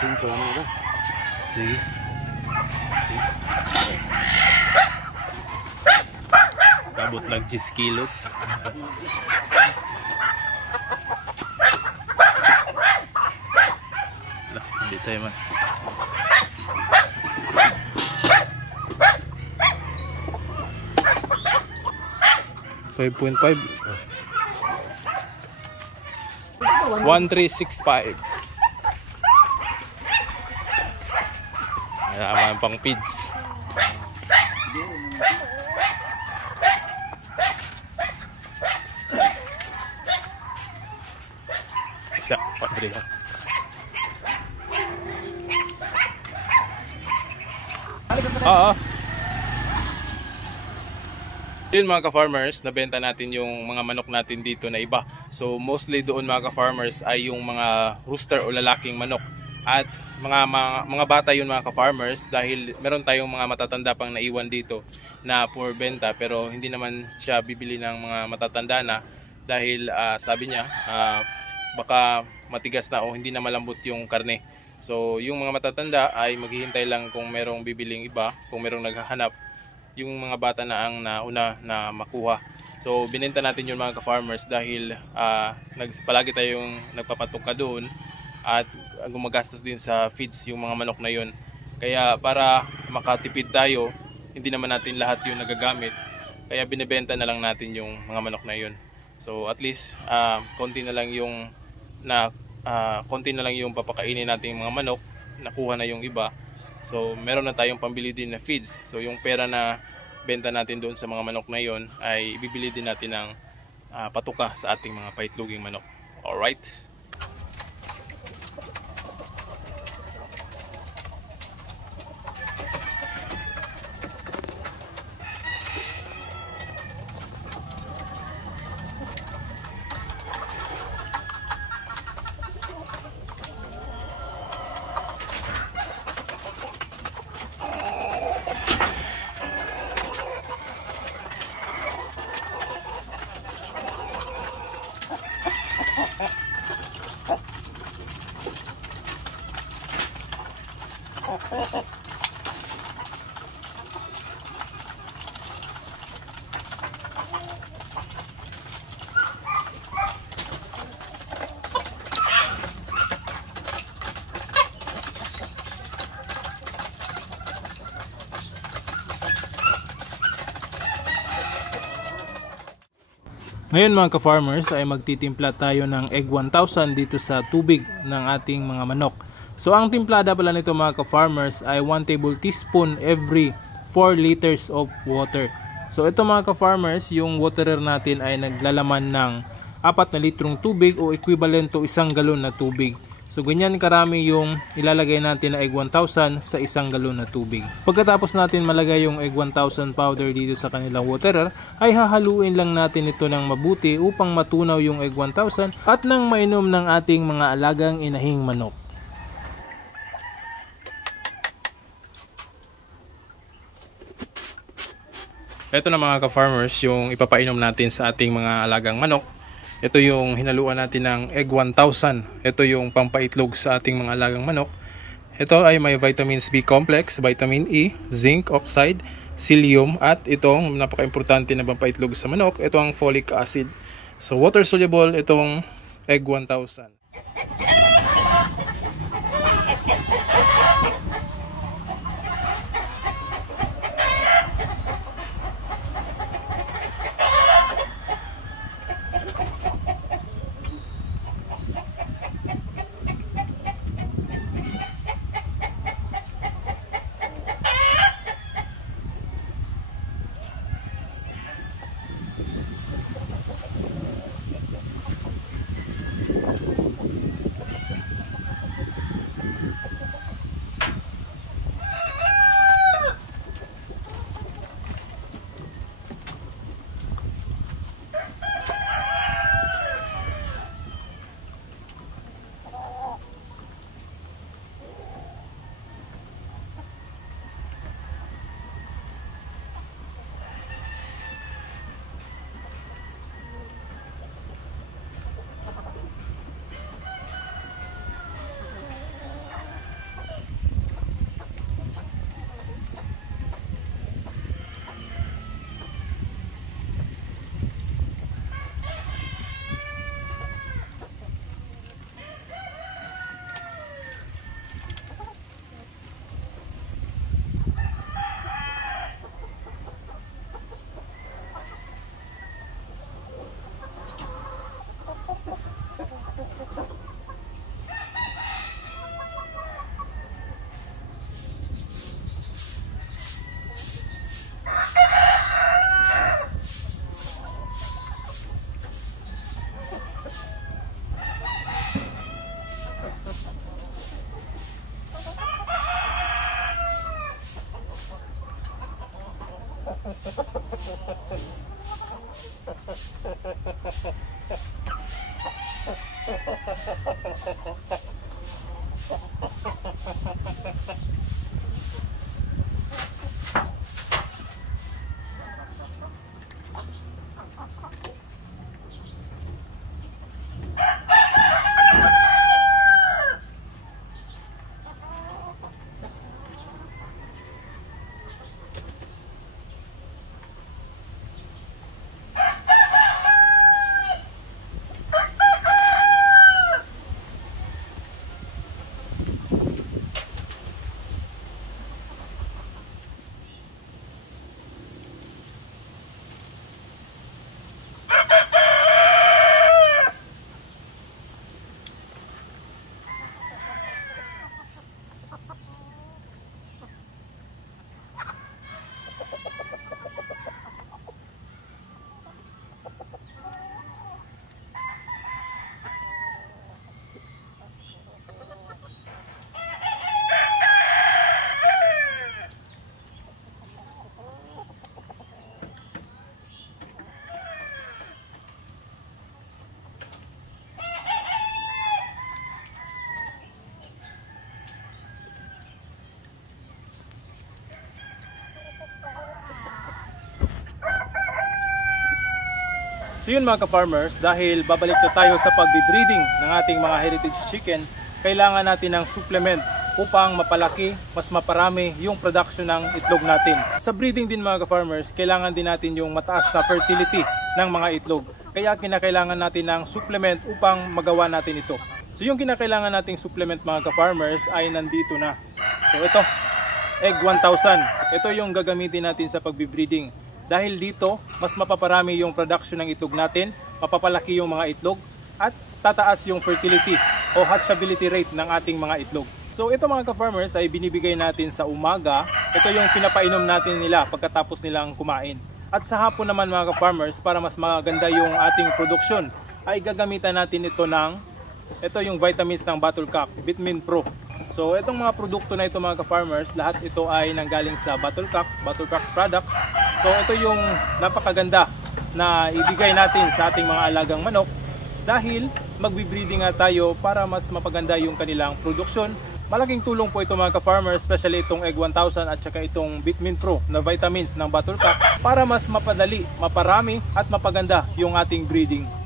5 ano ba? Sige. Abot ng 10 kilos. Lah, hindi tayo man. $5.5. 1365. Ayan, pang feeds. Isa, padre. Oo. Yun mga ka-farmers, nabenta natin yung mga manok natin dito na iba. So mostly doon mga ka-farmers ay yung mga rooster o lalaking manok. At mga bata yun mga ka-farmers dahil meron tayong mga matatanda pang naiwan dito na for benta, pero hindi naman siya bibili ng mga matatanda na dahil sabi niya baka matigas na o hindi na malambot yung karne. So yung mga matatanda ay maghihintay lang kung merong bibiling iba, kung merong naghahanap, yung mga bata na ang nauna na makuha. So binenta natin yun mga ka-farmers dahil palagi tayong nagpapatuka doon at gumagastos din sa feeds yung mga manok na yun. Kaya para makatipid tayo, hindi naman natin lahat yung nagagamit, kaya binibenta na lang natin yung mga manok na yun. So at least konti na lang yung papakainin natin mga manok, nakuha na yung iba. So meron na tayong pambili din na feeds. So yung pera na benta natin doon sa mga manok na yon ay ibibili din natin ng patuka sa ating mga paitloging manok. Alright. Ngayon mga ka-farmers ay magtitimpla tayo ng egg 1000 dito sa tubig ng ating mga manok. So ang timplada pala nito mga ka-farmers ay 1 table teaspoon every 4 liters of water. So ito mga ka-farmers, yung waterer natin ay naglalaman ng 4 na litrong tubig o equivalent to 1 galon na tubig. So ganyan karami yung ilalagay natin na egg 1000 sa 1 galon na tubig. Pagkatapos natin malagay yung egg 1000 powder dito sa kanilang waterer, ay hahaluin lang natin ito ng mabuti upang matunaw yung egg 1000 at nang mainom ng ating mga alagang inahing manok. Ito na mga ka-farmers yung ipapainom natin sa ating mga alagang manok. Ito yung hinaluan natin ng egg 1000. Ito yung pampaitlog sa ating mga alagang manok. Ito ay may vitamins B complex, vitamin E, zinc oxide, psyllium at itong napaka-importante na pampaitlog sa manok, ito ang folic acid. So water soluble itong egg 1000. So yun mga ka-farmers, dahil babalik na tayo sa pagbe-breeding ng ating mga heritage chicken, kailangan natin ng supplement upang mapalaki, mas maparami yung production ng itlog natin. Sa breeding din mga ka-farmers, kailangan din natin yung mataas na fertility ng mga itlog. Kaya kinakailangan natin ng supplement upang magawa natin ito. So yung kinakailangan nating supplement mga ka-farmers ay nandito na. So ito, Egg 1000. Ito yung gagamitin natin sa pagbe-breeding. Dahil dito, mas mapaparami yung production ng itlog natin, mapapalaki yung mga itlog, at tataas yung fertility o hatchability rate ng ating mga itlog. So ito mga ka-farmers ay binibigay natin sa umaga. Ito yung pinapainom natin nila pagkatapos nilang kumain. At sa hapon naman mga ka-farmers, para mas maganda yung ating production, ay gagamitan natin ito ng yung vitamins ng Battlecock, Vitamin Pro. So itong mga produkto na ito mga ka-farmers, lahat ito ay nanggaling sa Battlecock products. So ito yung napakaganda na ibigay natin sa ating mga alagang manok dahil magbe-breeding nga tayo para mas mapaganda yung kanilang produksyon. Malaking tulong po ito mga ka-farmers, especially itong Egg 1000 at saka itong Vitamin Pro na vitamins ng Battlecock para mas mapadali, maparami at mapaganda yung ating breeding.